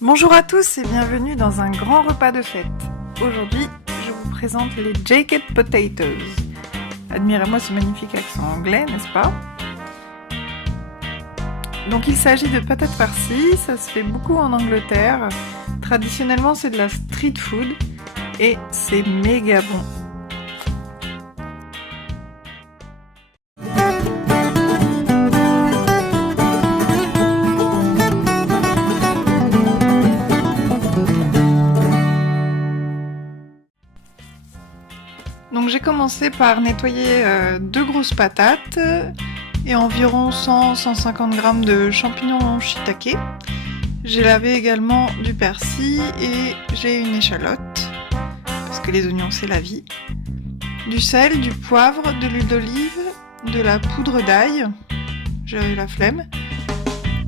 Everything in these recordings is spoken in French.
Bonjour à tous et bienvenue dans un grand repas de fête. Aujourd'hui, je vous présente les jacket potatoes. Admirez-moi ce magnifique accent anglais, n'est-ce pas? Donc il s'agit de patates farcies, ça se fait beaucoup en Angleterre. Traditionnellement, c'est de la street food et c'est méga bon. Donc j'ai commencé par nettoyer 2 grosses patates et environ 100-150 g de champignons shiitake. J'ai lavé également du persil et j'ai une échalote, parce que les oignons c'est la vie. Du sel, du poivre, de l'huile d'olive, de la poudre d'ail, j'avais la flemme,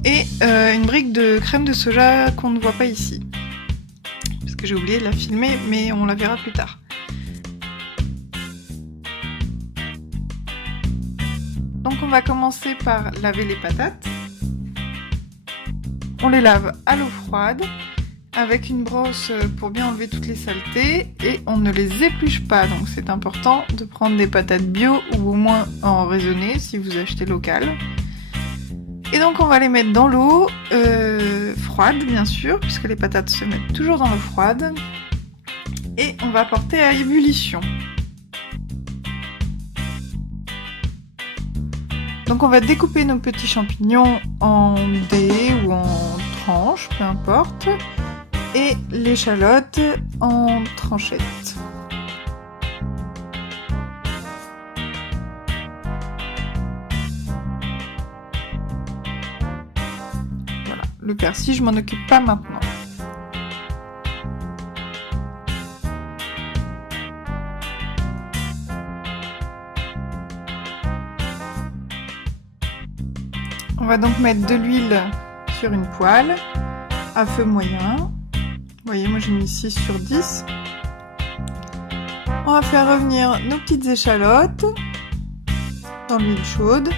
et une brique de crème de soja qu'on ne voit pas ici. Parce que j'ai oublié de la filmer, mais on la verra plus tard. Donc on va commencer par laver les patates. On les lave à l'eau froide avec une brosse pour bien enlever toutes les saletés et on ne les épluche pas. Donc c'est important de prendre des patates bio ou au moins en raisonné si vous achetez local. Et donc on va les mettre dans l'eau froide bien sûr, puisque les patates se mettent toujours dans l'eau froide. Et on va porter à ébullition. Donc on va découper nos petits champignons en dés ou en tranches, peu importe, et l'échalote en tranchettes. Voilà, le persil, je m'en occupe pas maintenant. On va donc mettre de l'huile sur une poêle à feu moyen. Vous voyez, moi j'ai mis 6 sur 10. On va faire revenir nos petites échalotes dans l'huile chaude.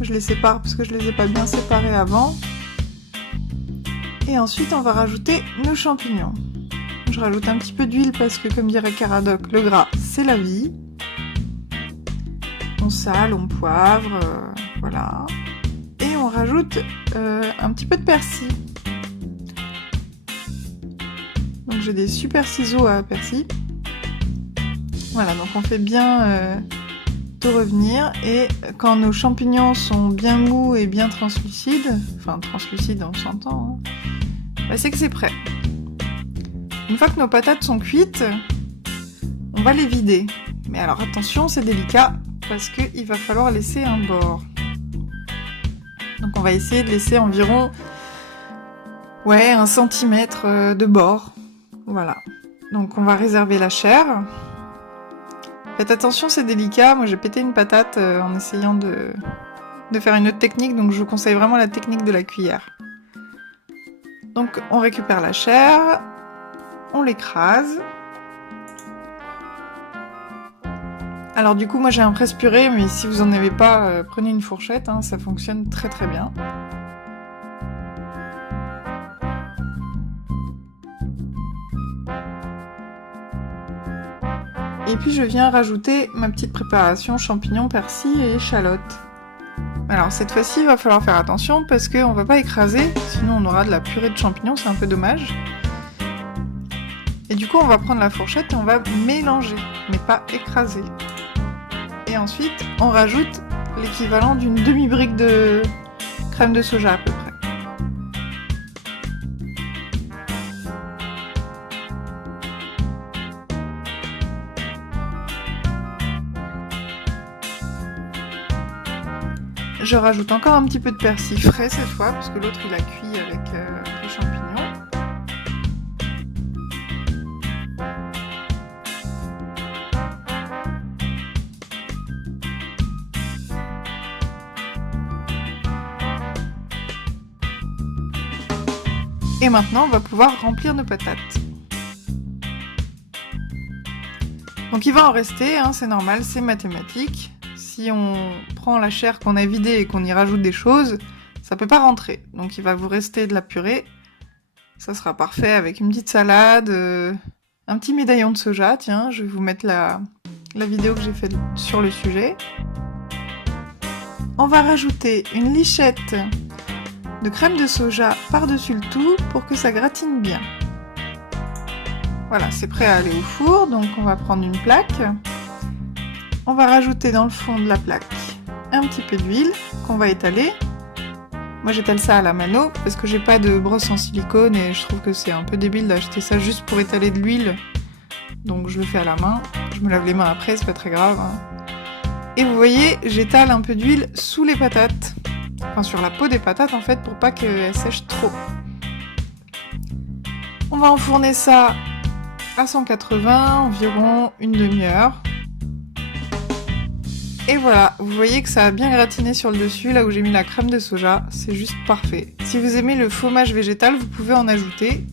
Je les sépare parce que je les ai pas bien séparées avant. Et ensuite on va rajouter nos champignons. Je rajoute un petit peu d'huile parce que, comme dirait Caradoc, le gras c'est la vie. On sale, on poivre, voilà. Et on rajoute un petit peu de persil. Donc j'ai des super ciseaux à persil. Voilà, donc on fait bien tout revenir. Et quand nos champignons sont bien mous et bien translucides, enfin translucides on s'entend, hein, bah c'est que c'est prêt. Une fois que nos patates sont cuites, on va les vider. Mais alors attention, c'est délicat, parce qu'il va falloir laisser un bord. Donc on va essayer de laisser environ 1 cm de bord. Voilà. Donc on va réserver la chair. Faites attention, c'est délicat. Moi j'ai pété une patate en essayant de faire une autre technique, donc je vous conseille vraiment la technique de la cuillère. Donc on récupère la chair, on l'écrase. Alors du coup moi j'ai un presse-purée, mais si vous en avez pas, prenez une fourchette, hein, ça fonctionne très très bien. Et puis je viens rajouter ma petite préparation champignons, persil et échalote. Alors cette fois-ci il va falloir faire attention parce qu'on va pas écraser, sinon on aura de la purée de champignons, c'est un peu dommage. Et du coup on va prendre la fourchette et on va mélanger, mais pas écraser. Et ensuite, on rajoute l'équivalent d'une demi-brique de crème de soja à peu près. Je rajoute encore un petit peu de persil frais cette fois, parce que l'autre il a cuit avec les champignons. Et maintenant, on va pouvoir remplir nos patates. Donc il va en rester, hein, c'est normal, c'est mathématique. Si on prend la chair qu'on a vidée et qu'on y rajoute des choses, ça peut pas rentrer. Donc il va vous rester de la purée. Ça sera parfait avec une petite salade, un petit médaillon de soja. Tiens, je vais vous mettre la vidéo que j'ai faite sur le sujet. On va rajouter une lichette de crème de soja par-dessus le tout pour que ça gratine bien. Voilà, c'est prêt à aller au four, donc on va prendre une plaque. On va rajouter dans le fond de la plaque un petit peu d'huile qu'on va étaler. Moi j'étale ça à la mano parce que j'ai pas de brosse en silicone et je trouve que c'est un peu débile d'acheter ça juste pour étaler de l'huile. Donc je le fais à la main. Je me lave les mains après, c'est pas très grave. Et vous voyez, j'étale un peu d'huile sous les patates. Enfin sur la peau des patates en fait pour pas qu'elles sèchent trop. On va enfourner ça à 180, environ une demi-heure. Et voilà, vous voyez que ça a bien gratiné sur le dessus, là où j'ai mis la crème de soja, c'est juste parfait. Si vous aimez le fromage végétal, vous pouvez en ajouter.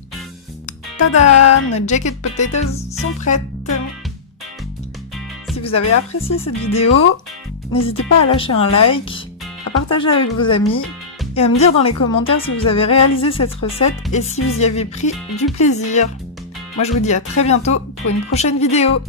Tadam! Nos jacket potatoes sont prêtes! Si vous avez apprécié cette vidéo, n'hésitez pas à lâcher un like, à partager avec vos amis, et à me dire dans les commentaires si vous avez réalisé cette recette et si vous y avez pris du plaisir. Moi je vous dis à très bientôt pour une prochaine vidéo.